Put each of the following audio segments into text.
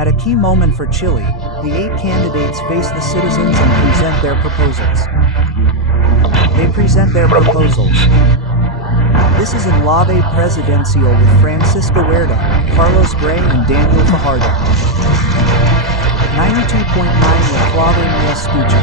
At a key moment for Chile, the 8 candidates face the citizens and present their proposals. They present their proposals. This is in La Presidencial with Francisca Huerta, Carlos Grage and Daniel Fajardo. 92.9 La Clave me escucha.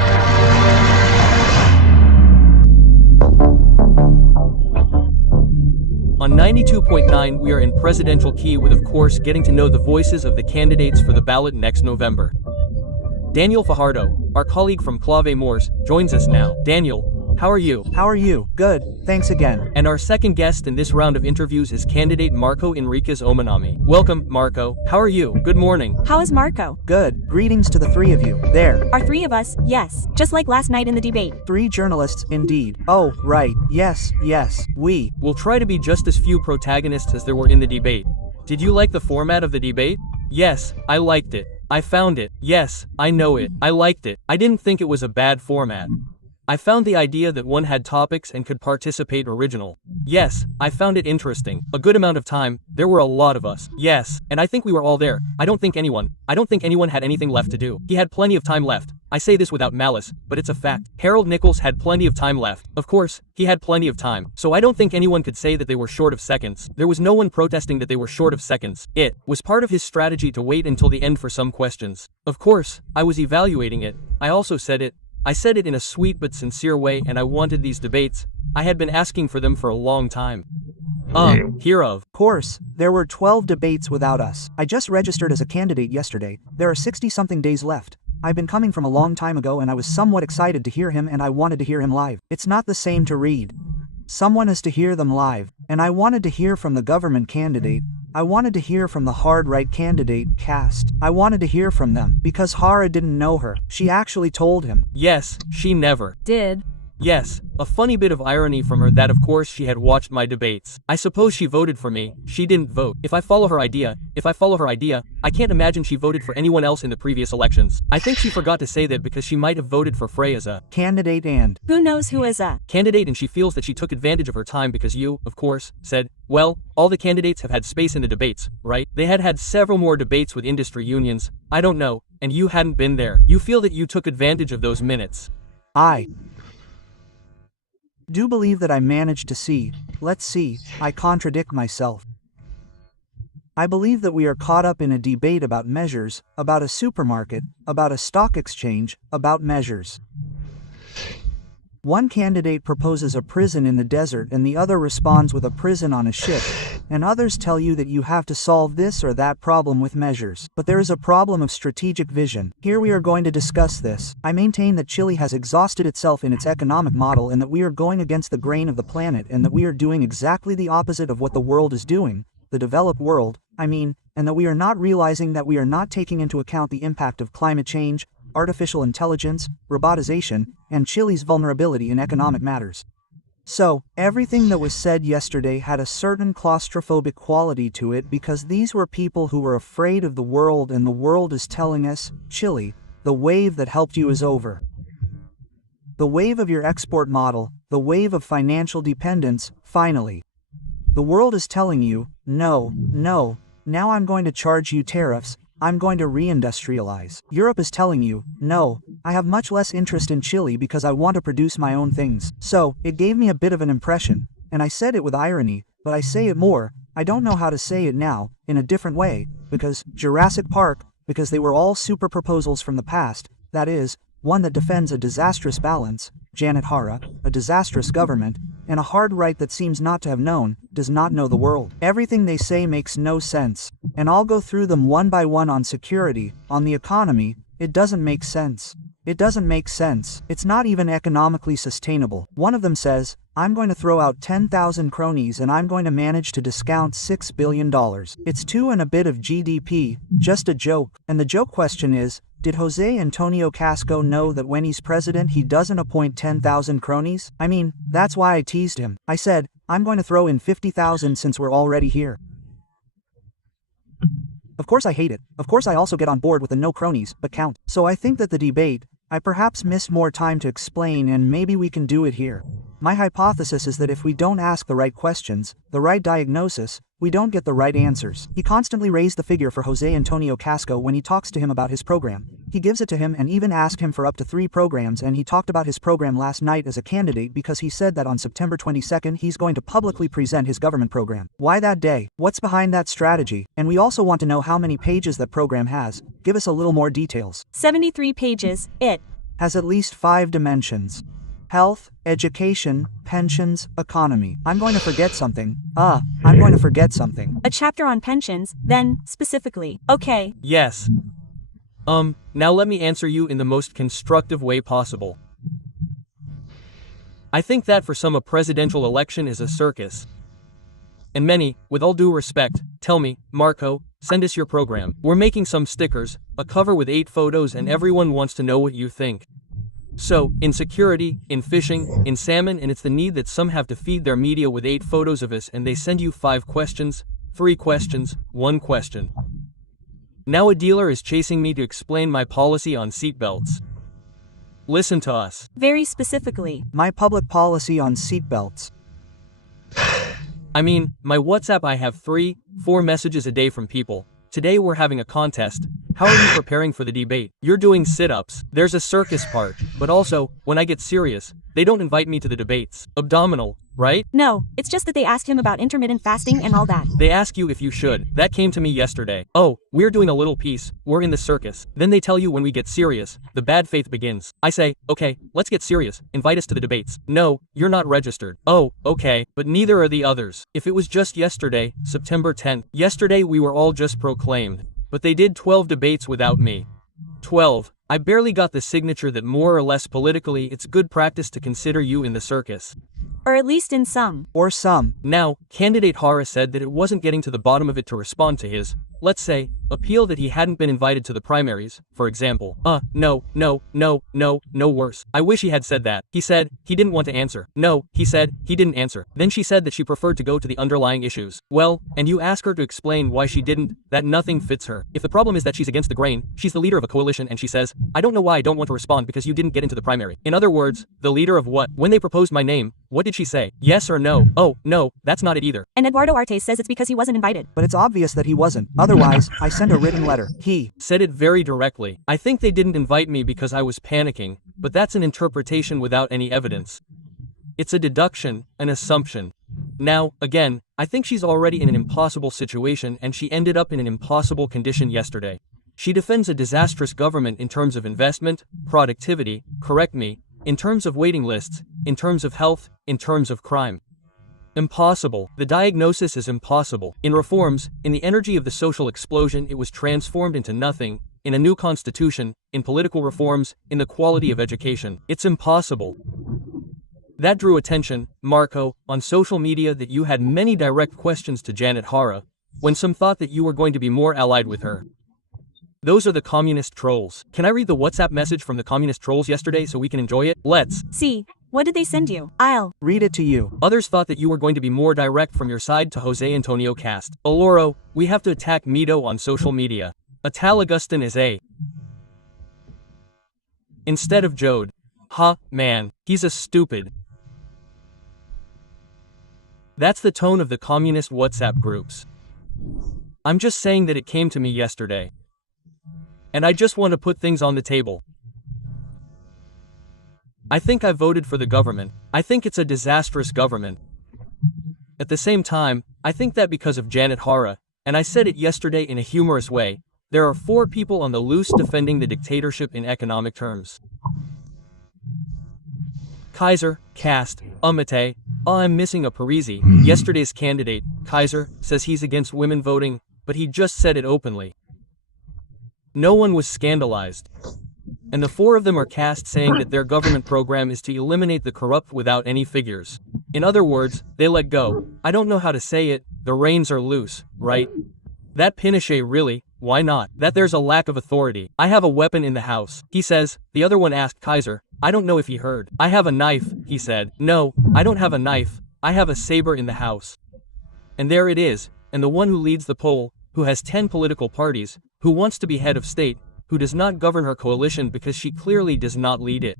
On 92.9 we are in Presidential Key with of course getting to know the voices of the candidates for the ballot next November. Daniel Fajardo, our colleague from Clave Moors, joins us now. Daniel, how are you? How are you? Good, thanks again. And our second guest in this round of interviews is candidate Marco Enríquez-Ominami. Welcome, Marco. How are you? Good morning. How is Marco? Good. Greetings to the 3 of you. There. Are 3 of us? Yes. Just like last night in the debate. 3 journalists, indeed. Oh, right. Yes. We. We'll try to be just as few protagonists as there were in the debate. Did you like the format of the debate? Yes, I liked it. I found it. Yes, I know it. I liked it. I didn't think it was a bad format. I found the idea that one had topics and could participate original. Yes, I found it interesting. A good amount of time, there were a lot of us. Yes, and I think we were all there. I don't think anyone had anything left to do. He had plenty of time left. I say this without malice, but it's a fact. Harold Nichols had plenty of time left. Of course, he had plenty of time. So I don't think anyone could say that they were short of seconds. There was no one protesting that they were short of seconds. It was part of his strategy to wait until the end for some questions. Of course, I was evaluating it. I also said it. I said it in a sweet but sincere way, and I wanted these debates. I had been asking for them for a long time. Hereof. Of course, there were 12 debates without us. I just registered as a candidate yesterday. There are 60-something days left. I've been coming from a long time ago and I was somewhat excited to hear him and I wanted to hear him live. It's not the same to read. Someone is to hear them live, and I wanted to hear from the government candidate. I wanted to hear from the hard right candidate, Cast. I wanted to hear from them, because Hara didn't know her. She actually told him. Yes, she never did. Yes, a funny bit of irony from her that of course she had watched my debates. I suppose she voted for me. She didn't vote. If I follow her idea, I can't imagine she voted for anyone else in the previous elections. I think she forgot to say that because she might have voted for Frey as a candidate and who knows who is a candidate, and she feels that she took advantage of her time because you, of course, said, well, all the candidates have had space in the debates, right? They had several more debates with industry unions. I don't know, and you hadn't been there. You feel that you took advantage of those minutes. I do believe that I managed to see. Let's see, I contradict myself. I believe that we are caught up in a debate about measures, about a supermarket, about a stock exchange, about measures. One candidate proposes a prison in the desert and the other responds with a prison on a ship, and others tell you that you have to solve this or that problem with measures. But there is a problem of strategic vision. Here we are going to discuss this. I maintain that Chile has exhausted itself in its economic model and that we are going against the grain of the planet and that we are doing exactly the opposite of what the world is doing, the developed world, and that we are not realizing that we are not taking into account the impact of climate change, artificial intelligence, robotization, and Chile's vulnerability in economic matters. So, everything that was said yesterday had a certain claustrophobic quality to it because these were people who were afraid of the world, and the world is telling us, Chile, the wave that helped you is over. The wave of your export model, the wave of financial dependence, finally. The world is telling you, no, now I'm going to charge you tariffs, I'm going to reindustrialize. Europe is telling you, no, I have much less interest in Chile because I want to produce my own things. So, it gave me a bit of an impression, and I said it with irony, but I say it more, I don't know how to say it now, in a different way, because Jurassic Park, because they were all super proposals from the past, that is, one that defends a disastrous balance, Janet Hara, a disastrous government, and a hard right that seems not to have known, does not know the world. Everything they say makes no sense, and I'll go through them one by one. On security, on the economy, it doesn't make sense. It doesn't make sense. It's not even economically sustainable. One of them says, I'm going to throw out 10,000 cronies and I'm going to manage to discount $6 billion. It's 2 and a bit of GDP, just a joke. And the joke question is, did Jose Antonio Casco know that when he's president he doesn't appoint 10,000 cronies? That's why I teased him. I said, I'm going to throw in 50,000 since we're already here. Of course I hate it. Of course I also get on board with the no cronies, but count. So I think that the debate, I perhaps missed more time to explain, and maybe we can do it here. My hypothesis is that if we don't ask the right questions, the right diagnosis, We don't get the right answers. He constantly raised the figure for Jose Antonio Casco when he talks to him about his program. He gives it to him and even asked him for up to 3 programs, and he talked about his program last night as a candidate because he said that on September 22nd he's going to publicly present his government program. Why that day? What's behind that strategy? And we also want to know how many pages that program has. Give us a little more details. 73 pages. It has at least 5 dimensions. Health, education, pensions, economy. I'm going to forget something. I'm going to forget something. A chapter on pensions, then, specifically. Okay. Yes. Now let me answer you in the most constructive way possible. I think that for some a presidential election is a circus. And many, with all due respect, tell me, Marco, send us your program. We're making some stickers, a cover with 8 photos, and everyone wants to know what you think. So, in security, in fishing, in salmon, and it's the need that some have to feed their media with 8 photos of us, and they send you 5 questions, 3 questions, 1 question. Now a dealer is chasing me to explain my policy on seatbelts. Listen to us. Very specifically. My public policy on seatbelts. I mean, my WhatsApp, I have 3, 4 messages a day from people. Today we're having a contest. How are you preparing for the debate? You're doing sit-ups. There's a circus part. But also, when I get serious, they don't invite me to the debates. Abdominal, right? No, it's just that they asked him about intermittent fasting and all that. They ask you if you should. That came to me yesterday. Oh, we're doing a little piece. We're in the circus. Then they tell you when we get serious, the bad faith begins. I say, okay, let's get serious. Invite us to the debates. No, you're not registered. Oh, okay, but neither are the others. If it was just yesterday, September 10th, yesterday we were all just proclaimed. But they did 12 debates without me. 12. I barely got the signature that more or less politically it's good practice to consider you in the circus. Or at least in some. Or some. Now, candidate Hara said that it wasn't getting to the bottom of it to respond to his, let's say, appeal that he hadn't been invited to the primaries, for example. No, worse. I wish he had said that. He said, he didn't want to answer. No, he said, he didn't answer. Then she said that she preferred to go to the underlying issues. Well, and you ask her to explain why she didn't, that nothing fits her. If the problem is that she's against the grain, she's the leader of a coalition and she says, I don't know why I don't want to respond because you didn't get into the primary. In other words, the leader of what? When they proposed my name, what did she say? Yes or no? Oh, no, that's not it either. And Eduardo Artes says it's because he wasn't invited. But it's obvious that he wasn't. Otherwise, I sent a written letter. He said it very directly. I think they didn't invite me because I was panicking, but that's an interpretation without any evidence. It's a deduction, an assumption. Now, again, I think she's already in an impossible situation and she ended up in an impossible condition yesterday. She defends a disastrous government in terms of investment, productivity, correct me, in terms of waiting lists, in terms of health, in terms of crime. Impossible. The diagnosis is impossible. In reforms, in the energy of the social explosion, it was transformed into nothing. In a new constitution, in political reforms, in the quality of education. It's impossible. That drew attention, Marco, on social media that you had many direct questions to Janet Hara, when some thought that you were going to be more allied with her. Those are the communist trolls. Can I read the WhatsApp message from the communist trolls yesterday so we can enjoy it? Let's see. What did they send you? I'll read it to you. Others thought that you were going to be more direct from your side to Jose Antonio Cast. Oloro, we have to attack Mito on social media. Atal Augustin is a instead of Jode. Man, he's a stupid. That's the tone of the communist WhatsApp groups. I'm just saying that it came to me yesterday. And I just want to put things on the table. I think I voted for the government. I think it's a disastrous government. At the same time, I think that because of Janet Hara, and I said it yesterday in a humorous way, there are 4 people on the loose defending the dictatorship in economic terms. Kaiser, Cast, Umate, I'm missing a Parisi. Yesterday's candidate, Kaiser, says he's against women voting, but he just said it openly. No one was scandalized. And the 4 of them are Cast saying that their government program is to eliminate the corrupt without any figures. In other words, they let go. I don't know how to say it, the reins are loose, right? That Pinochet really, why not? That there's a lack of authority. I have a weapon in the house, he says. The other one asked Kaiser, I don't know if he heard. I have a knife, he said. No, I don't have a knife, I have a saber in the house. And there it is, and the one who leads the poll, who has 10 political parties, who wants to be head of state, who does not govern her coalition because she clearly does not lead it.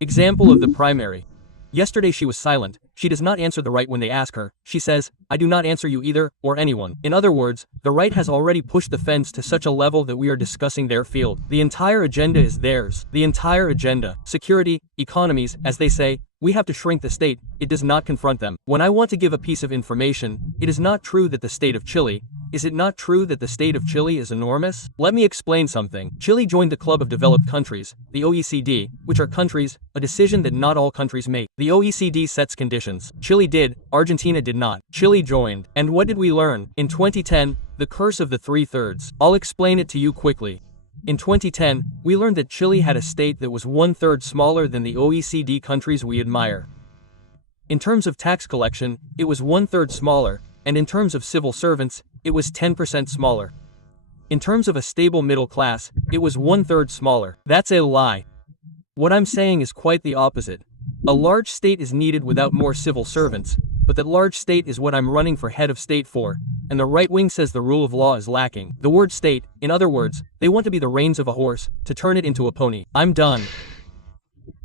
Example of the primary. Yesterday she was silent, she does not answer the right when they ask her. She says, I do not answer you either, or anyone. In other words, the right has already pushed the fence to such a level that we are discussing their field. The entire agenda is theirs. The entire agenda. Security, economies, as they say, we have to shrink the state. It does not confront them. When I want to give a piece of information, it is not true that the state of Chile, is it not true that the state of Chile is enormous? Let me explain something. Chile joined the Club of Developed Countries, the OECD, which are countries, a decision that not all countries make. The OECD sets conditions. Chile did, Argentina did not. Chile joined. And what did we learn? In 2010, the curse of the 3/3. I'll explain it to you quickly. In 2010, we learned that Chile had a state that was 1/3 smaller than the OECD countries we admire. In terms of tax collection, it was 1/3 smaller, and in terms of civil servants, it was 10% smaller. In terms of a stable middle class, it was 1/3 smaller. That's a lie. What I'm saying is quite the opposite. A large state is needed without more civil servants, but that large state is what I'm running for head of state for, and the right wing says the rule of law is lacking. The word state, in other words, they want to be the reins of a horse, to turn it into a pony. I'm done.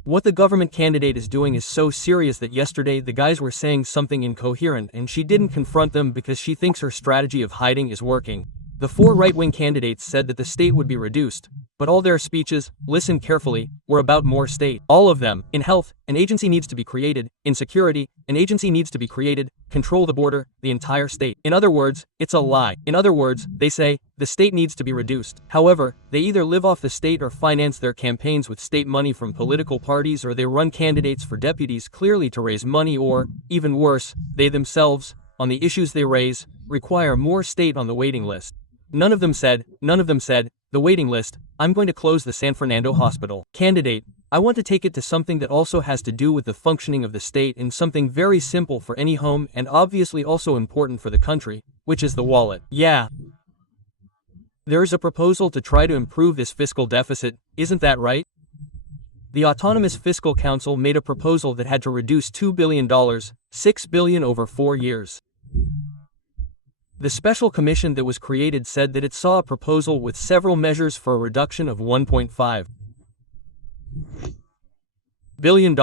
What the government candidate is doing is so serious that yesterday the guys were saying something incoherent and she didn't confront them because she thinks her strategy of hiding is working. The 4 right-wing candidates said that the state would be reduced, but all their speeches, listen carefully, were about more state. All of them. In health, an agency needs to be created. In security, an agency needs to be created. Control the border, the entire state. In other words, it's a lie. In other words, they say, the state needs to be reduced. However, they either live off the state or finance their campaigns with state money from political parties, or they run candidates for deputies clearly to raise money, or, even worse, they themselves, on the issues they raise, require more state on the waiting list. None of them said, the waiting list, I'm going to close the San Fernando hospital. Candidate, I want to take it to something that also has to do with the functioning of the state and something very simple for any home and obviously also important for the country, which is the wallet. Yeah. There is a proposal to try to improve this fiscal deficit, isn't that right? The Autonomous Fiscal Council made a proposal that had to reduce $2 billion, $6 billion over 4 years. The special commission that was created said that it saw a proposal with several measures for a reduction of $1.5 billion.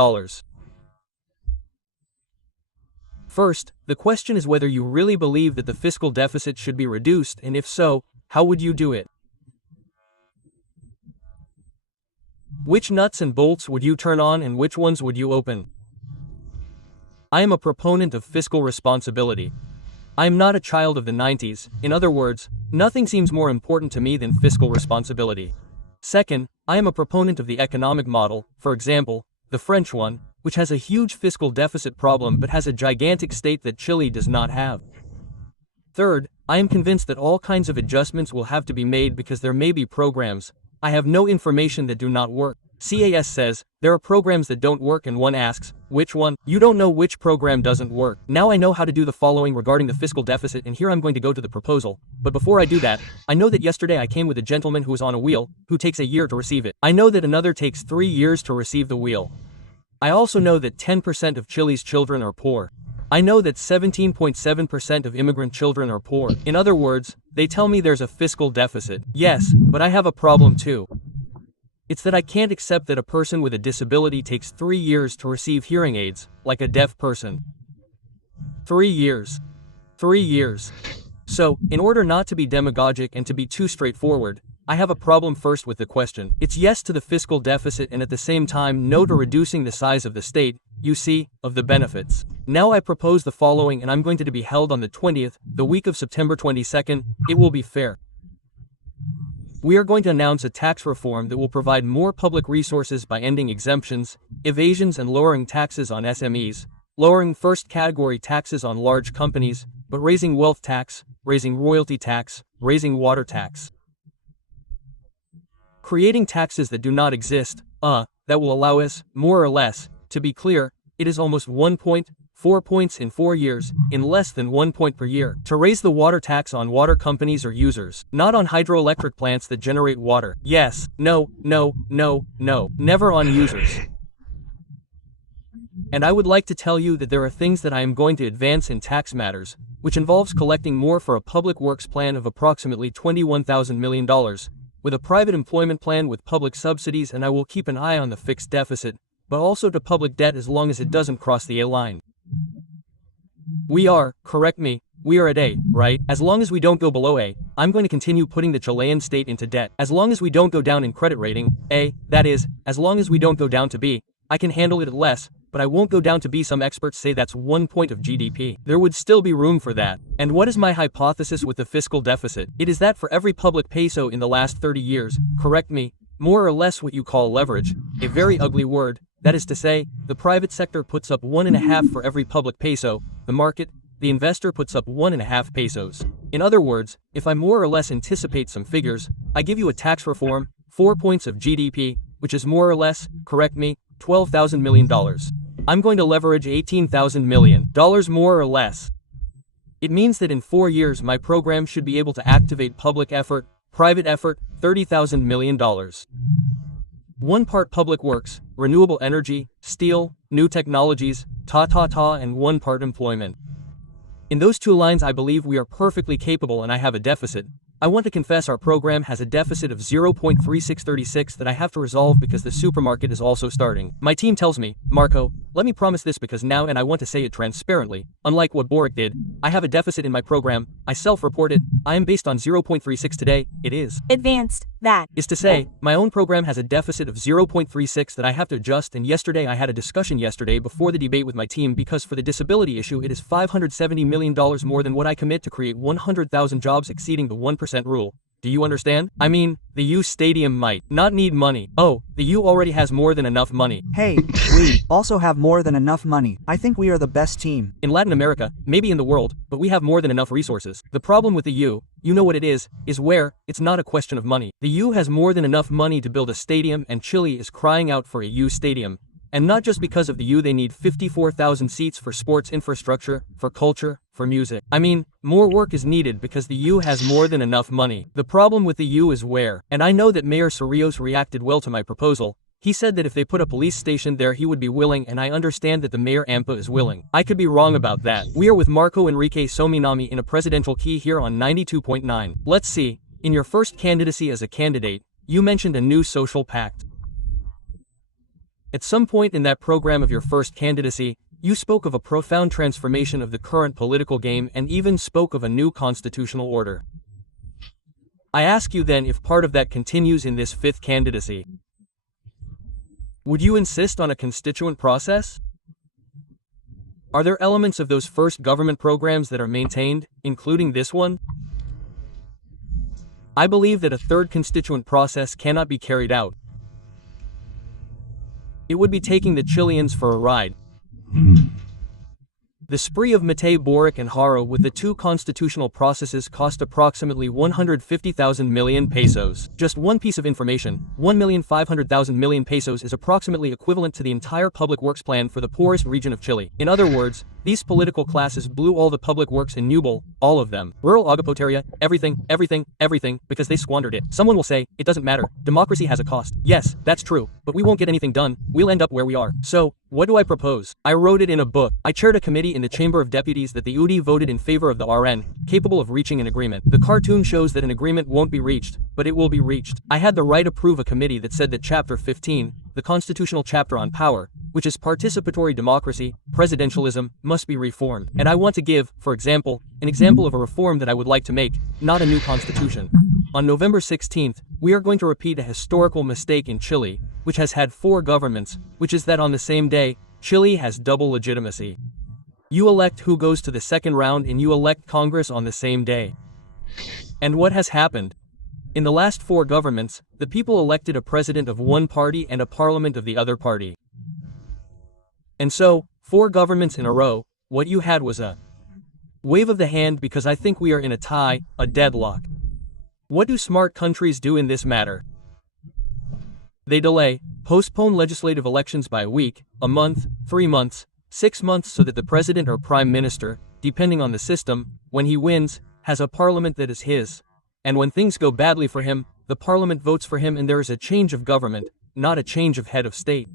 First, the question is whether you really believe that the fiscal deficit should be reduced, and if so, how would you do it? Which nuts and bolts would you turn on and which ones would you open? I am a proponent of fiscal responsibility. I am not a child of the 90s, in other words, nothing seems more important to me than fiscal responsibility. Second, I am a proponent of the economic model, for example, the French one, which has a huge fiscal deficit problem but has a gigantic state that Chile does not have. Third, I am convinced that all kinds of adjustments will have to be made because there may be programs, I have no information, that do not work. CAS says, there are programs that don't work, and one asks, which one? You don't know which program doesn't work. Now I know how to do the following regarding the fiscal deficit, and here I'm going to go to the proposal. But before I do that, I know that yesterday I came with a gentleman who is on a wheel, who takes a year to receive it. I know that another takes 3 years to receive the wheel. I also know that 10% of Chile's children are poor. I know that 17.7% of immigrant children are poor. In other words, they tell me there's a fiscal deficit. Yes, but I have a problem too. It's that I can't accept that a person with a disability takes 3 years to receive hearing aids, like a deaf person. 3 years. 3 years. So, in order not to be demagogic and to be too straightforward, I have a problem first with the question. It's yes to the fiscal deficit and at the same time no to reducing the size of the state, you see, of the benefits. Now I propose the following, and I'm going to be held on the 20th, the week of September 22nd, it will be fair. We are going to announce a tax reform that will provide more public resources by ending exemptions, evasions, and lowering taxes on SMEs, lowering first category taxes on large companies, but raising wealth tax, raising royalty tax, raising water tax. Creating taxes that do not exist, that will allow us, more or less, to be clear, it is almost 1.4 points in 4 years, in less than 1 point per year, to raise the water tax on water companies or users, not on hydroelectric plants that generate water. Yes, no, never on users. And I would like to tell you that there are things that I am going to advance in tax matters, which involves collecting more for a public works plan of approximately $21,000 million, with a private employment plan with public subsidies, and I will keep an eye on the fixed deficit, but also to public debt as long as it doesn't cross the A line. Correct me, we are at A, right? As long as we don't go below A, I'm going to continue putting the Chilean state into debt. As long as we don't go down in credit rating, A, that is, as long as we don't go down to B, I can handle it at less, but I won't go down to B. Some experts say that's 1 point of GDP. There would still be room for that. And what is my hypothesis with the fiscal deficit? It is that for every public peso in the last 30 years, correct me, more or less what you call leverage, a very ugly word, that is to say, the private sector puts up 1.5 for every public peso, the market, the investor puts up 1.5 pesos. In other words, if I more or less anticipate some figures, I give you a tax reform, 4 points of GDP, which is more or less, correct me, $12,000 million. I'm going to leverage $18,000 million, more or less. It means that in 4 years my program should be able to activate public effort, private effort, $30,000 million. 1 part public works, renewable energy, steel, new technologies, and 1 part employment. In those 2 lines I believe we are perfectly capable and I have a deficit. I want to confess our program has a deficit of 0.3636 that I have to resolve because the supermarket is also starting. My team tells me, Marco, let me promise this because now and I want to say it transparently, unlike what Boric did, I have a deficit in my program, I self-report it, I am based on 0.36 today, it is Advanced, that is to say, my own program has a deficit of 0.36 that I have to adjust, and yesterday I had a discussion before the debate with my team because for the disability issue it is $570 million more than what I commit to create 100,000 jobs exceeding the 1% rule. Do you understand? I mean, the U stadium might not need money. Oh, the U already has more than enough money. Hey, we also have more than enough money. I think we are the best team. In Latin America, maybe in the world, but we have more than enough resources. The problem with the U, you know what it is where, it's not a question of money. The U has more than enough money to build a stadium and Chile is crying out for a U stadium. And not just because of the U, they need 54,000 seats for sports infrastructure, for culture, for music. I mean, more work is needed because the U has more than enough money. The problem with the U is where, and I know that Mayor Cerrillos reacted well to my proposal. He said that if they put a police station there he would be willing, and I understand that the Mayor AMPA is willing. I could be wrong about that. We are with Marco Enríquez-Ominami in a presidential key here on 92.9. Let's see, in your first candidacy as a candidate, you mentioned a new social pact. At some point in that program of your first candidacy, you spoke of a profound transformation of the current political game and even spoke of a new constitutional order. I ask you then if part of that continues in this 5th candidacy. Would you insist on a constituent process? Are there elements of those first government programs that are maintained, including this one? I believe that a 3rd constituent process cannot be carried out. It would be taking the Chileans for a ride. The spree of Matei Boric and Haro with the 2 constitutional processes cost approximately 150,000 million pesos. Just one piece of information, 1,500,000 million pesos is approximately equivalent to the entire public works plan for the poorest region of Chile. In other words, these political classes blew all the public works in Nubel, all of them. Rural agapoteria, everything, because they squandered it. Someone will say, it doesn't matter, democracy has a cost. Yes, that's true, but we won't get anything done, we'll end up where we are. So, what do I propose? I wrote it in a book. I chaired a committee in the Chamber of Deputies that the UDI voted in favor of the RN, capable of reaching an agreement. The cartoon shows that an agreement won't be reached, but it will be reached. I had the right to approve a committee that said that Chapter 15, the constitutional chapter on power, which is participatory democracy, presidentialism, must be reformed. And I want to give, for example, an example of a reform that I would like to make, not a new constitution. On November 16th, we are going to repeat a historical mistake in Chile, which has had 4 governments, which is that on the same day, Chile has double legitimacy. You elect who goes to the 2nd round and you elect Congress on the same day. And what has happened? In the last 4 governments, the people elected a president of one party and a parliament of the other party. And so, 4 governments in a row, what you had was a wave of the hand because I think we are in a tie, a deadlock. What do smart countries do in this matter? They delay, postpone legislative elections by a week, a month, 3 months, 6 months so that the president or prime minister, depending on the system, when he wins, has a parliament that is his. And when things go badly for him, the parliament votes for him and there is a change of government, not a change of head of state.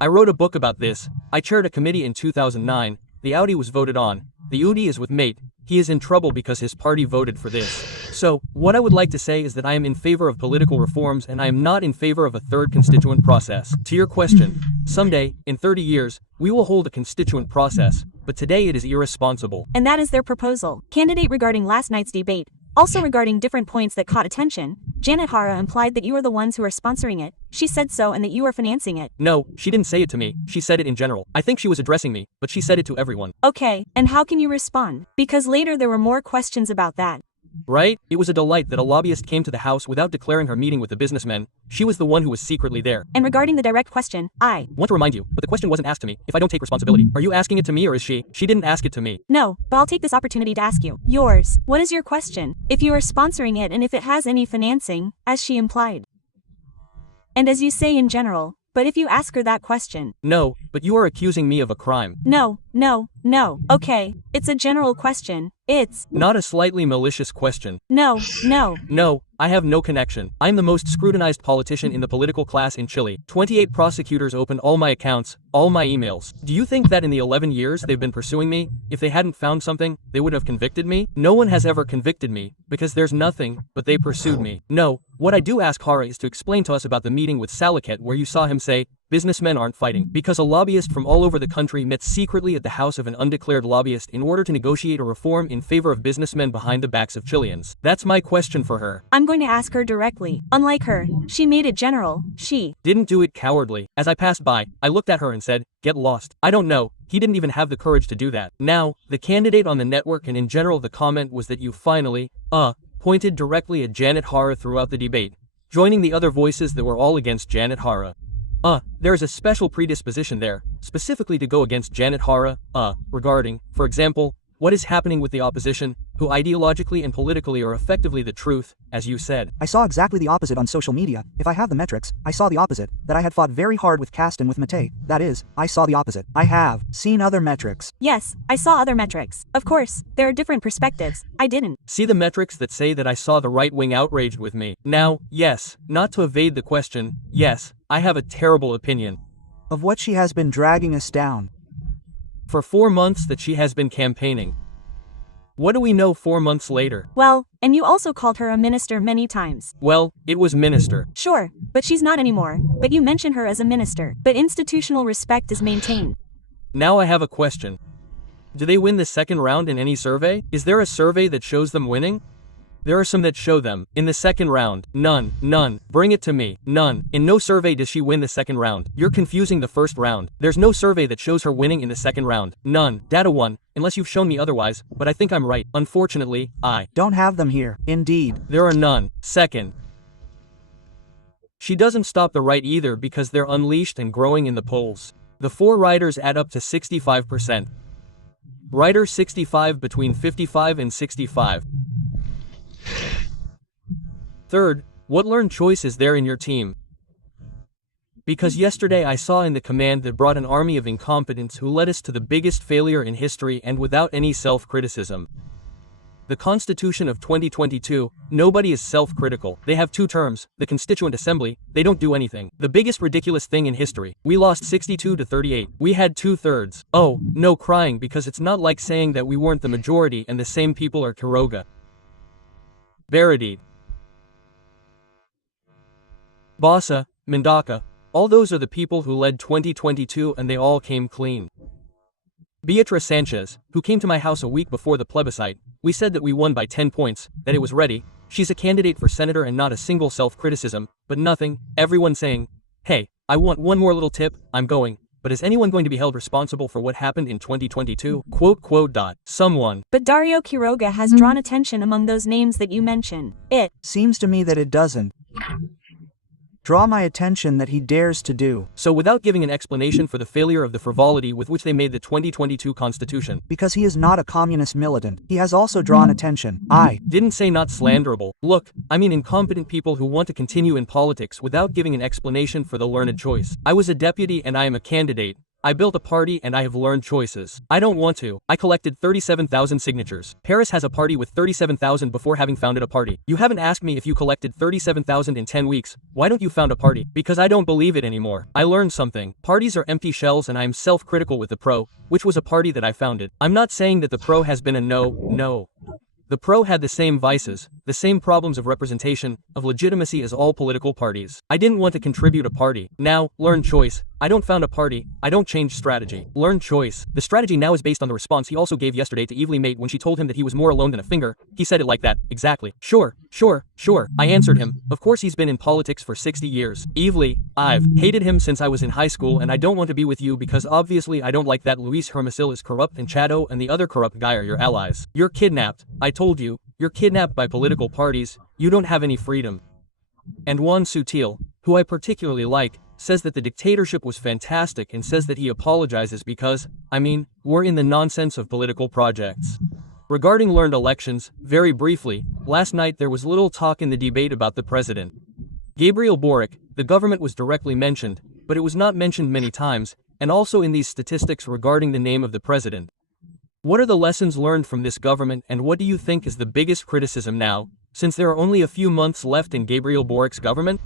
I wrote a book about this, I chaired a committee in 2009, the Audi was voted on, the UDI is with Mate, he is in trouble because his party voted for this. So, what I would like to say is that I am in favor of political reforms and I am not in favor of a third constituent process. To your question, someday, in 30 years, we will hold a constituent process, but today it is irresponsible. And that is their proposal. Candidate, regarding last night's debate, also regarding different points that caught attention, Janet Hara implied that you are the ones who are sponsoring it. She said so and that you are financing it. No, she didn't say it to me, she said it in general. I think she was addressing me, but she said it to everyone. Okay, and how can you respond? Because later there were more questions about that. Right? It was a delight that a lobbyist came to the house without declaring her meeting with the businessmen. She was the one who was secretly there. And regarding the direct question, I want to remind you, but the question wasn't asked to me. If I don't take responsibility, are you asking it to me or is she? She didn't ask it to me. No, but I'll take this opportunity to ask you. Yours. What is your question? If you are sponsoring it and if it has any financing, as she implied. And as you say in general, but if you ask her that question. No, but you are accusing me of a crime. No. Okay, it's a general question. It's not a slightly malicious question. No. No, I have no connection. I'm the most scrutinized politician in the political class in Chile. 28 prosecutors opened all my accounts, all my emails. Do you think that in the 11 years they've been pursuing me, if they hadn't found something, they would have convicted me? No one has ever convicted me, because there's nothing, but they pursued me. No, what I do ask Hara is to explain to us about the meeting with Salaket where you saw him say, businessmen aren't fighting, because a lobbyist from all over the country met secretly at the house of an undeclared lobbyist in order to negotiate a reform in favor of businessmen behind the backs of Chileans. That's my question for her. I'm going to ask her directly. Unlike her, she made it general. She didn't do it cowardly. As I passed by, I looked at her and said, get lost. I don't know. He didn't even have the courage to do that. Now, the candidate on the network and in general the comment was that you finally, pointed directly at Janet Hara throughout the debate, joining the other voices that were all against Janet Hara. There is a special predisposition there, specifically to go against Janet Hara, regarding, for example, what is happening with the opposition, who ideologically and politically are effectively the truth, as you said. I saw exactly the opposite on social media. If I have the metrics, I saw the opposite, that I had fought very hard with Cast and with Mate. That is, I saw the opposite. I have seen other metrics. Yes, I saw other metrics. Of course, there are different perspectives. I didn't see the metrics that say that I saw the right wing outraged with me. Now, yes, not to evade the question, yes, I have a terrible opinion. Of what she has been dragging us down. For 4 months that she has been campaigning. What do we know 4 months later? Well, and you also called her a minister many times. Well, it was minister. Sure, but she's not anymore. But you mention her as a minister. But institutional respect is maintained. Now I have a question. Do they win the second round in any survey? Is there a survey that shows them winning? There are some that show them. In the second round, none. Bring it to me. None. In no survey does she win the second round. You're confusing the first round. There's no survey that shows her winning in the second round. None. Data 1, unless you've shown me otherwise, but I think I'm right. Unfortunately, I don't have them here. Indeed. There are none. Second. She doesn't stop the right either because they're unleashed and growing in the polls. The 4 writers add up to 65%. Writer 65 between 55 and 65. Third, what learned choice is there in your team? Because yesterday I saw in the command that brought an army of incompetents who led us to the biggest failure in history and without any self-criticism. The Constitution of 2022, nobody is self-critical. They have 2 terms, the Constituent Assembly, they don't do anything. The biggest ridiculous thing in history. We lost 62 to 38. We had 2/3. Oh, no crying because it's not like saying that we weren't the majority and the same people are Quiroga. Baradit. Basa, Mendaka, all those are the people who led 2022 and they all came clean. Beatriz Sanchez, who came to my house a week before the plebiscite, we said that we won by 10 points, that it was ready. She's a candidate for senator and not a single self-criticism, but nothing, everyone saying, hey, I want one more little tip, I'm going. But is anyone going to be held responsible for what happened in 2022? Someone. But Dario Quiroga has drawn attention among those names that you mention. It seems to me that it doesn't draw my attention that he dares to do. So without giving an explanation for the failure of the frivolity with which they made the 2022 Constitution. Because he is not a communist militant, he has also drawn attention. I didn't say not slanderable. Look, I mean incompetent people who want to continue in politics without giving an explanation for the learned choice. I was a deputy and I am a candidate. I built a party and I have learned choices. I don't want to. I collected 37,000 signatures. Paris has a party with 37,000 before having founded a party. You haven't asked me if you collected 37,000 in 10 weeks. Why don't you found a party? Because I don't believe it anymore. I learned something. Parties are empty shells and I am self-critical with the PRO, which was a party that I founded. I'm not saying that the PRO has been a no. The pro had the same vices, the same problems of representation, of legitimacy as all political parties. I didn't want to contribute a party. Now, learn choice. I don't found a party. I don't change strategy. Learn choice. The strategy now is based on the response he also gave yesterday to Evely Mate when she told him that he was more alone than a finger. He said it like that. Exactly. Sure. I answered him. Of course he's been in politics for 60 years. Evely, I've hated him since I was in high school and I don't want to be with you because obviously I don't like that Luis Hermosil is corrupt and Chado and the other corrupt guy are your allies. You're kidnapped. I told you. You're kidnapped by political parties. You don't have any freedom. And Juan Sutil, who I particularly like, says that the dictatorship was fantastic and says that he apologizes because, we're in the nonsense of political projects. Regarding learned elections, very briefly, last night there was little talk in the debate about the president. Gabriel Boric, the government was directly mentioned, but it was not mentioned many times, and also in these statistics regarding the name of the president. What are the lessons learned from this government and what do you think is the biggest criticism now, since there are only a few months left in Gabriel Boric's government?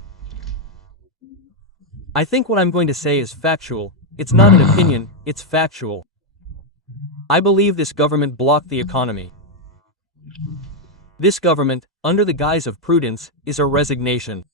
I think what I'm going to say is factual. It's not an opinion, it's factual. I believe this government blocked the economy. This government, under the guise of prudence, is a resignation.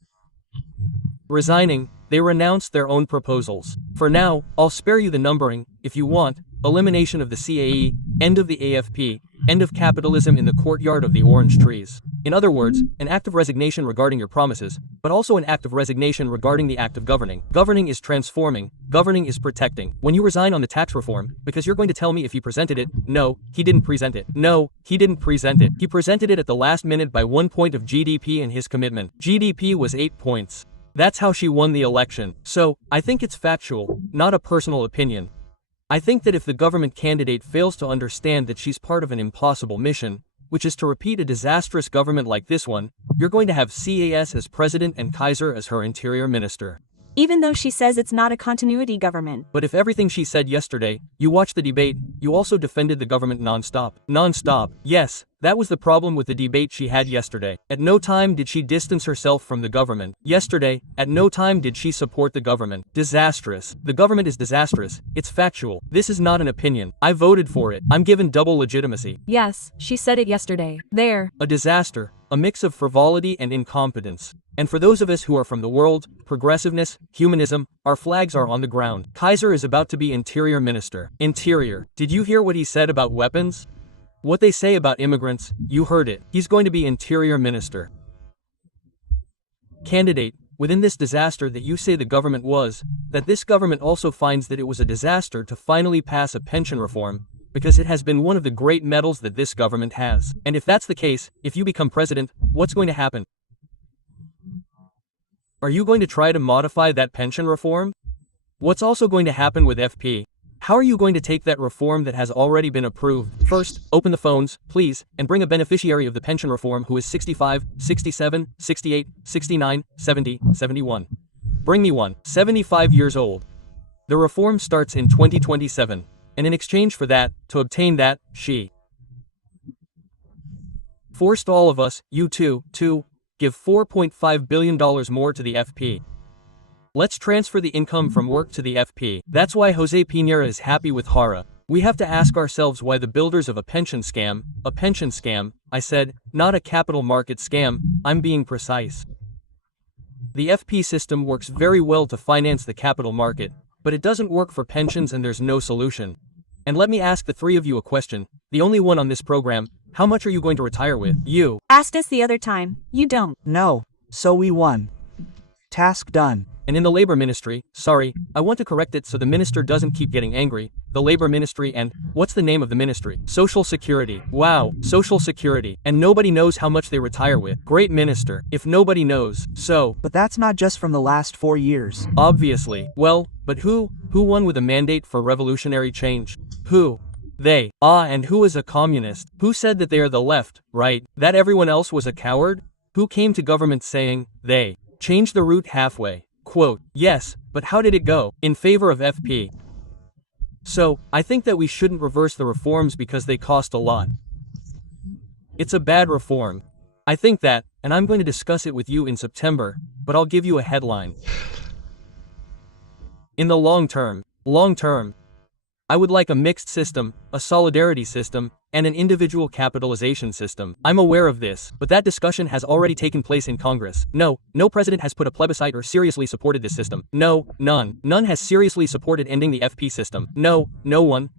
Resigning, they renounced their own proposals. For now, I'll spare you the numbering, if you want. Elimination of the CAE, end of the AFP, end of capitalism in the courtyard of the orange trees. In other words, an act of resignation regarding your promises, but also an act of resignation regarding the act of governing. Governing is transforming, governing is protecting. When you resign on the tax reform, because you're going to tell me if he presented it, no, he didn't present it. No, he didn't present it. He presented it at the last minute by 1 point of GDP and his commitment. GDP was 8 points. That's how she won the election. So, I think it's factual, not a personal opinion. I think that if the government candidate fails to understand that she's part of an impossible mission, which is to repeat a disastrous government like this one, you're going to have CAS as president and Kaiser as her interior minister. Even though she says it's not a continuity government. But if everything she said yesterday, you watched the debate, you also defended the government non-stop. Non-stop, yes, that was the problem with the debate she had yesterday. At no time did she distance herself from the government. Yesterday, at no time did she support the government. Disastrous. The government is disastrous. It's factual. This is not an opinion. I voted for it. I'm given double legitimacy. Yes, she said it yesterday. There. A disaster. A mix of frivolity and incompetence. And for those of us who are from the world, progressiveness, humanism, our flags are on the ground. Kaiser is about to be interior minister. Interior. Did you hear what he said about weapons? What they say about immigrants, you heard it. He's going to be interior minister. Candidate, within this disaster that you say the government was, that this government also finds that it was a disaster to finally pass a pension reform, because it has been one of the great medals that this government has. And if that's the case, if you become president, what's going to happen? Are you going to try to modify that pension reform? What's also going to happen with FP? How are you going to take that reform that has already been approved? First, open the phones, please, and bring a beneficiary of the pension reform who is 65, 67, 68, 69, 70, 71. Bring me one, 75 years old. The reform starts in 2027, and in exchange for that, to obtain that, she forced all of us, you too, to give $4.5 billion more to the FP. Let's transfer the income from work to the FP. That's why Jose Piñera is happy with Jara. We have to ask ourselves why the builders of a pension scam, I said, not a capital market scam, I'm being precise. The FP system works very well to finance the capital market, but it doesn't work for pensions and there's no solution. And let me ask the three of you a question, the only one on this program, how much are you going to retire with? You Asked us the other time, you don't. No, so we won. Task done. And in the labor ministry, sorry, I want to correct it so the minister doesn't keep getting angry, the labor ministry and, what's the name of the ministry? Social security. Wow, social security. And nobody knows how much they retire with. Great minister, if nobody knows, so. But that's not just from the last 4 years. Obviously. Well, but who won with a mandate for revolutionary change? Who? They. And who is a communist? Who said that they are the left, right? That everyone else was a coward? Who came to government saying, they changed the route halfway? Quote, yes, but how did it go? In favor of FP. So, I think that we shouldn't reverse the reforms because they cost a lot. It's a bad reform. I think that, and I'm going to discuss it with you in September, but I'll give you a headline. In the long term, I would like a mixed system, a solidarity system, and an individual capitalization system. I'm aware of this, but that discussion has already taken place in Congress. No president has put a plebiscite or seriously supported this system. No, none. None has seriously supported ending the FP system. No one.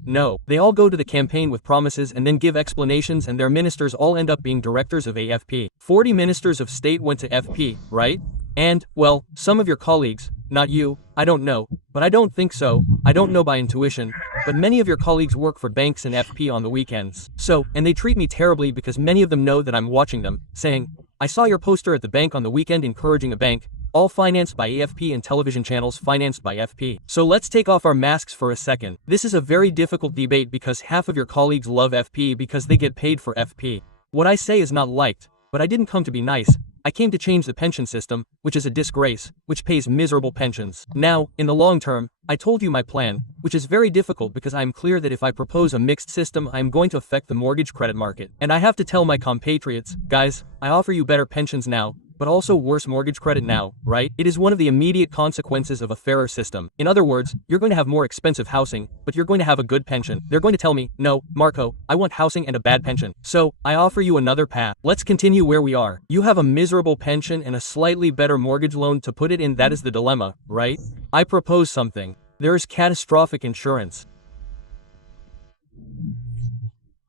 They all go to the campaign with promises and then give explanations, and their ministers all end up being directors of AFP. 40 ministers of state went to FP, right? And, well, some of your colleagues, not you, I don't know, but I don't think so, I don't know by intuition, but many of your colleagues work for banks and FP on the weekends. So, and they treat me terribly because many of them know that I'm watching them, saying, I saw your poster at the bank on the weekend encouraging a bank, all financed by AFP and television channels financed by FP. So let's take off our masks for a second. This is a very difficult debate because half of your colleagues love FP because they get paid for FP. What I say is not liked, but I didn't come to be nice. I came to change the pension system, which is a disgrace, which pays miserable pensions. Now, in the long term, I told you my plan, which is very difficult because I am clear that if I propose a mixed system, I am going to affect the mortgage credit market. And I have to tell my compatriots, guys, I offer you better pensions now, but also worse mortgage credit now, right? It is one of the immediate consequences of a fairer system. In other words, you're going to have more expensive housing, but you're going to have a good pension. They're going to tell me, no, Marco, I want housing and a bad pension. So, I offer you another path. Let's continue where we are. You have a miserable pension and a slightly better mortgage loan to put it in. That is the dilemma, right? I propose something. There is catastrophic insurance.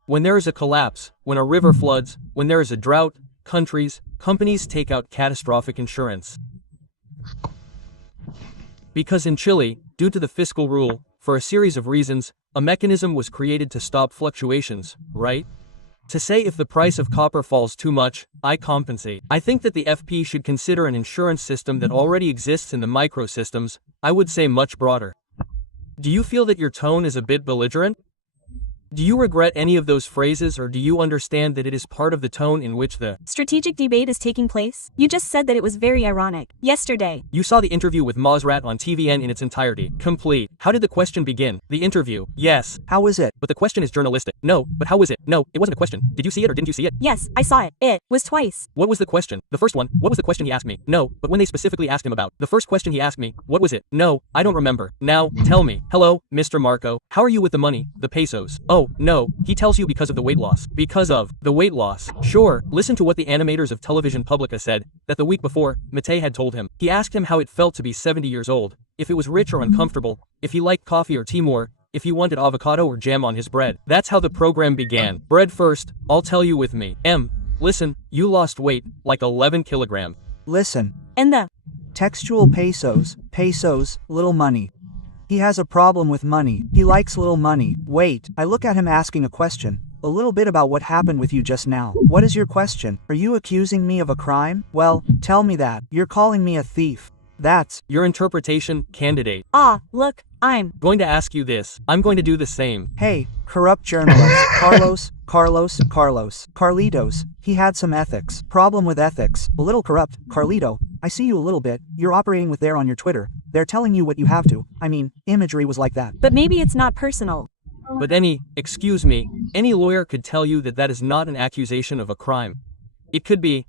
When there is a collapse, when a river floods, when there is a drought, companies take out catastrophic insurance. Because in Chile, due to the fiscal rule, for a series of reasons, a mechanism was created to stop fluctuations, right? To say if the price of copper falls too much, I compensate. I think that the FP should consider an insurance system that already exists in the microsystems, I would say much broader. Do you feel that your tone is a bit belligerent? Do you regret any of those phrases, or do you understand that it is part of the tone in which the strategic debate is taking place? You just said that it was very ironic. Yesterday. You saw the interview with Mosrat on TVN in its entirety. Complete. How did the question begin? The interview. Yes. How is it? But the question is journalistic. No, but how was it? No, it wasn't a question. Did you see it or didn't you see it? Yes, I saw it. It was twice. What was the question? The first one, what was the question he asked me? No, but when they specifically asked him about the first question he asked me, what was it? No, I don't remember. Now, tell me. Hello, Mr. Marco. How are you with the money? The pesos. Oh, no. He tells you because of the weight loss. Because of the weight loss. Sure, listen to what the animators of Television Publica said, that the week before, Matei had told him. He asked him how it felt to be 70 years old, if it was rich or uncomfortable, if he liked coffee or tea more, if he wanted avocado or jam on his bread. That's how the program began. Bread first, I'll tell you with me. Listen, you lost weight, like 11 kilograms. Listen. And the textual pesos, little money. He has a problem with money. He likes little money. Wait, I look at him asking a question. A little bit about what happened with you just now. What is your question? Are you accusing me of a crime? Well, tell me that. You're calling me a thief. That's your interpretation, candidate. Look, I'm going to ask you this. I'm going to do the same. Hey, corrupt journalist. Carlitos. He had some ethics. Problem with ethics. A little corrupt. Carlito, I see you a little bit. You're operating with there on your Twitter. They're telling you what you have to. I mean, imagery was like that. But maybe it's not personal. But any lawyer could tell you that that is not an accusation of a crime. It could be,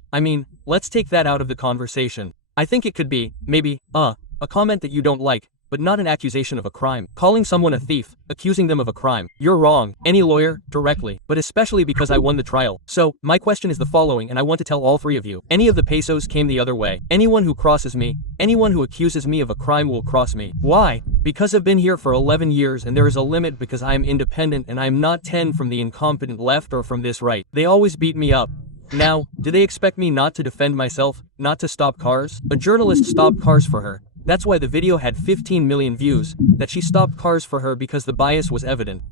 let's take that out of the conversation. I think it could be, maybe, a comment that you don't like, but not an accusation of a crime. Calling someone a thief, accusing them of a crime. You're wrong. Any lawyer, directly. But especially because I won the trial. So, my question is the following, and I want to tell all three of you. Any of the pesos came the other way. Anyone who crosses me, anyone who accuses me of a crime will cross me. Why? Because I've been here for 11 years and there is a limit because I am independent and I am not 10 from the incompetent left or from this right. They always beat me up. Now, do they expect me not to defend myself, not to stop cars? A journalist stopped cars for her. That's why the video had 15 million views, that she stopped cars for her because the bias was evident.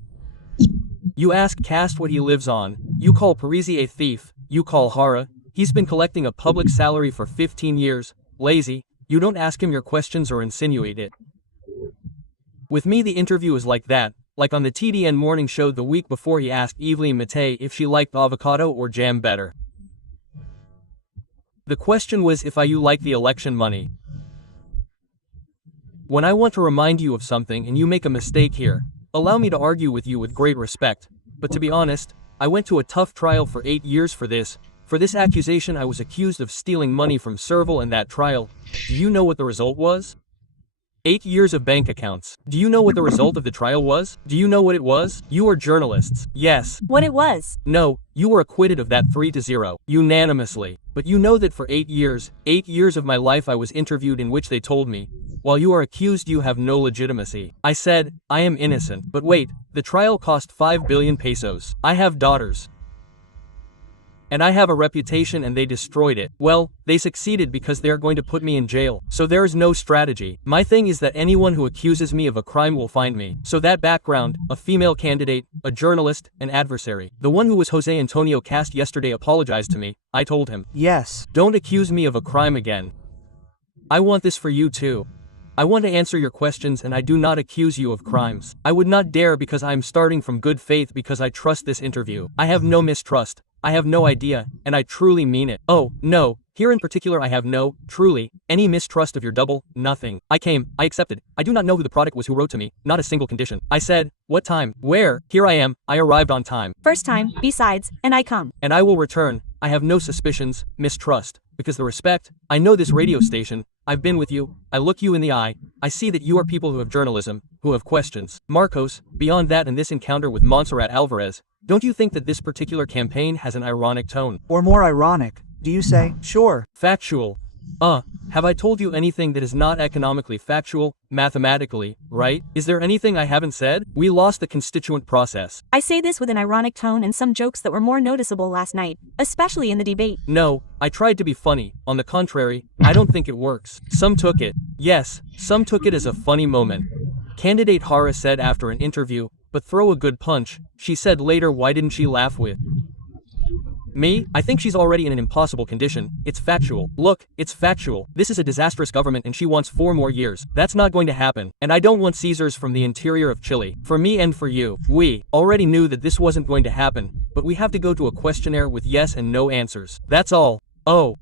You ask Cast what he lives on, you call Parisi a thief, you call Hara, he's been collecting a public salary for 15 years, lazy, you don't ask him your questions or insinuate it. With me the interview is like that, like on the TDN morning show the week before he asked Evelyn Matei if she liked avocado or jam better. The question was if you like the election money. When I want to remind you of something and you make a mistake here, allow me to argue with you with great respect, but to be honest, I went to a tough trial for 8 years for this. For this accusation I was accused of stealing money from Serval and that trial, do you know what the result was? 8 years of bank accounts. Do you know what the result of the trial was? Do you know what it was? You are journalists. Yes. What it was? No, you were acquitted of that 3-0. Unanimously. But you know that for 8 years of my life I was interviewed in which they told me, while you are accused you have no legitimacy. I said, I am innocent. But wait, the trial cost 5 billion pesos. I have daughters. And I have a reputation and they destroyed it. Well, they succeeded because they are going to put me in jail. So there is no strategy. My thing is that anyone who accuses me of a crime will find me. So that background, a female candidate, a journalist, an adversary. The one who was Jose Antonio Cast yesterday apologized to me. I told him, Yes. Don't accuse me of a crime again. I want this for you too. I want to answer your questions and I do not accuse you of crimes. I would not dare because I am starting from good faith because I trust this interview. I have no mistrust. I have no idea, and I truly mean it. Oh, no, here in particular I have no, truly, any mistrust of your double, nothing. I accepted. I do not know who the product was who wrote to me, not a single condition. I said, what time, where, here I am, I arrived on time. First time, besides, and I come. And I will return. I have no suspicions, mistrust, because the respect, I know this radio station, I've been with you, I look you in the eye, I see that you are people who have journalism, who have questions. Marcos, beyond that and this encounter with Montserrat Alvarez, don't you think that this particular campaign has an ironic tone? Or more ironic, do you say? Sure. Factual. Have I told you anything that is not economically factual, mathematically, right? Is there anything I haven't said? We lost the constituent process. I say this with an ironic tone and some jokes that were more noticeable last night, especially in the debate. No, I tried to be funny. On the contrary, I don't think it works. Some took it. Yes, some took it as a funny moment. Candidate Hara said after an interview, but throw a good punch. She said later, why didn't she laugh with me? I think she's already in an impossible condition. It's factual. Look, it's factual. This is a disastrous government and she wants 4 more years. That's not going to happen. And I don't want Caesars from the interior of Chile. For me and for you. We already knew that this wasn't going to happen, but we have to go to a questionnaire with yes and no answers. That's all. Oh,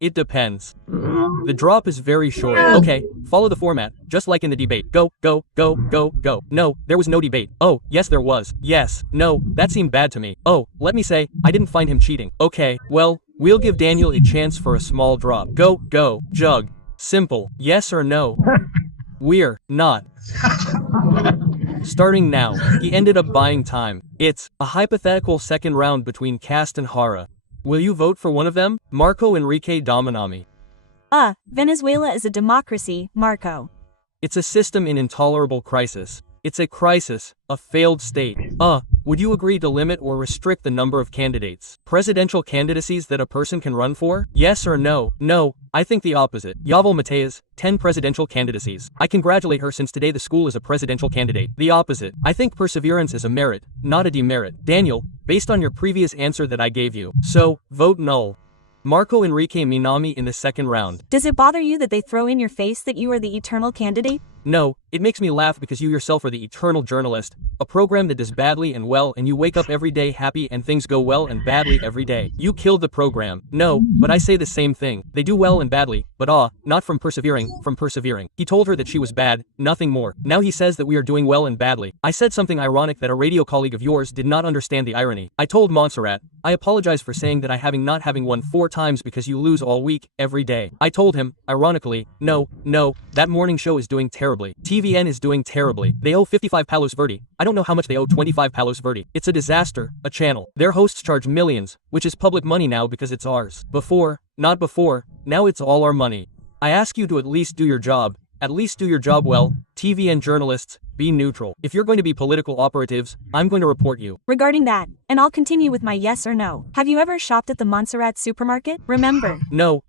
it depends. The drop is very short. Okay, follow the format, just like in the debate. Go, go, go, go, go. No, there was no debate. Oh, yes there was. Yes, no, that seemed bad to me. Oh, let me say, I didn't find him cheating. Okay, well, we'll give Daniel a chance for a small drop. Go, go, jug. Simple, yes or no. We're not. Starting now, he ended up buying time. It's a hypothetical second round between Cast and Hara. Will you vote for one of them? Marco Enríquez-Ominami. Venezuela is a democracy, Marco. It's a system in intolerable crisis. It's a crisis, a failed state. Would you agree to limit or restrict the number of candidates? Presidential candidacies that a person can run for? Yes or no? No, I think the opposite. Yavel Mateas, 10 presidential candidacies. I congratulate her since today the school is a presidential candidate. The opposite. I think perseverance is a merit, not a demerit. Daniel, based on your previous answer that I gave you. So, vote null. Marco Enríquez-Ominami in the second round. Does it bother you that they throw in your face that you are the eternal candidate? No, it makes me laugh because you yourself are the eternal journalist, a program that does badly and well and you wake up every day happy and things go well and badly every day. You killed the program. No, but I say the same thing. They do well and badly, but not from persevering. He told her that she was bad, nothing more. Now he says that we are doing well and badly. I said something ironic that a radio colleague of yours did not understand the irony. I told Montserrat, I apologize for saying that I not having won 4 times because you lose all week, every day. I told him, ironically, no, that morning show is doing terribly. TVN is doing terribly. They owe 55 palos verdi. I don't know how much they owe 25 palos verdi. It's a disaster, a channel. Their hosts charge millions, which is public money now because it's ours. Not before, now it's all our money. I ask you to at least do your job. At least do your job well. TVN journalists, be neutral. If you're going to be political operatives, I'm going to report you. Regarding that, and I'll continue with my yes or no. Have you ever shopped at the Montserrat supermarket? Remember? No,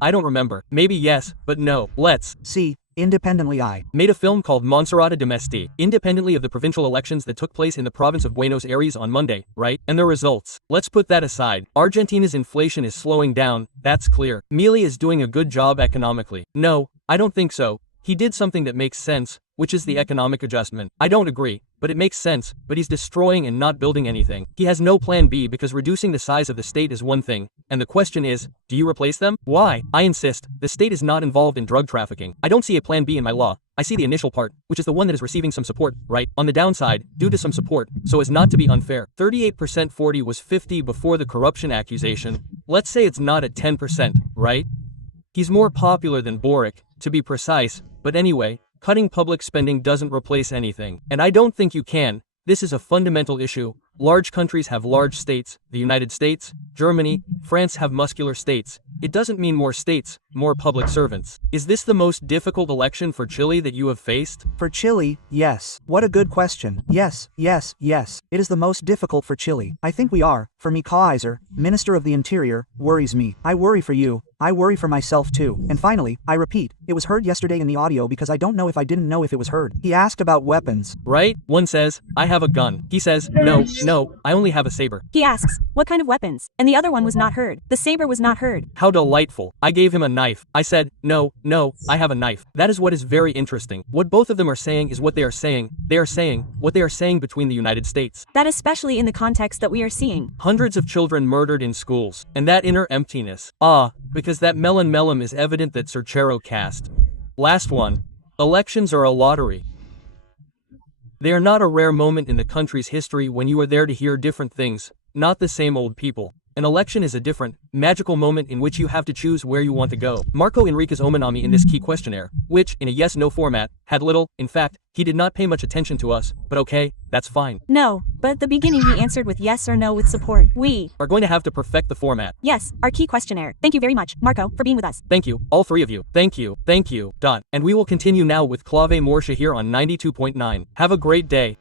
I don't remember. Maybe yes, but no. Let's see. Independently I made a film called Montserrat Domesti, independently of the provincial elections that took place in the province of Buenos Aires on Monday, right? And the results. Let's put that aside. Argentina's inflation is slowing down, that's clear. Milei is doing a good job economically. No, I don't think so. He did something that makes sense, which is the economic adjustment. I don't agree, but it makes sense, but he's destroying and not building anything. He has no plan B because reducing the size of the state is one thing, and the question is, do you replace them? Why? I insist, the state is not involved in drug trafficking. I don't see a plan B in my law. I see the initial part, which is the one that is receiving some support, right? On the downside, due to some support, so as not to be unfair. 38% 40 was 50 before the corruption accusation. Let's say it's not at 10%, right? He's more popular than Boric, to be precise, but anyway, Cutting public spending doesn't replace anything, and I don't think you can. This is a fundamental issue. Large countries have large states. The United States, Germany, France have muscular states. It doesn't mean more states, more public servants. Is this the most difficult election for Chile that you have faced? For Chile, yes. What a good question. Yes. It is the most difficult for Chile. I think we are. For me, Kaiser, Minister of the Interior, worries me. I worry for you. I worry for myself too. And finally, I repeat, it was heard yesterday in the audio because I don't know if I didn't know if it was heard. He asked about weapons. Right? One says, I have a gun. He says, no, I only have a saber. He asks, what kind of weapons? And the other one was not heard. The saber was not heard. How delightful. I gave him a knife. I said, no, I have a knife. That is what is very interesting. What both of them are saying is what they are saying. They are saying what they are saying between the United States. That especially in the context that we are seeing. Hundreds of children murdered in schools. And that inner emptiness. Because that melon is evident that Cerchero cast. Last one. Elections are a lottery. They are not a rare moment in the country's history when you are there to hear different things, not the same old people. An election is a different, magical moment in which you have to choose where you want to go. Marco Enríquez-Ominami in this key questionnaire, which, in a yes-no format, had little, in fact, he did not pay much attention to us, but okay, that's fine. No, but at the beginning he answered with yes or no with support. We are going to have to perfect the format. Yes, our key questionnaire. Thank you very much, Marco, for being with us. Thank you, all three of you. Thank you. And we will continue now with Clave Morsha here on 92.9. Have a great day.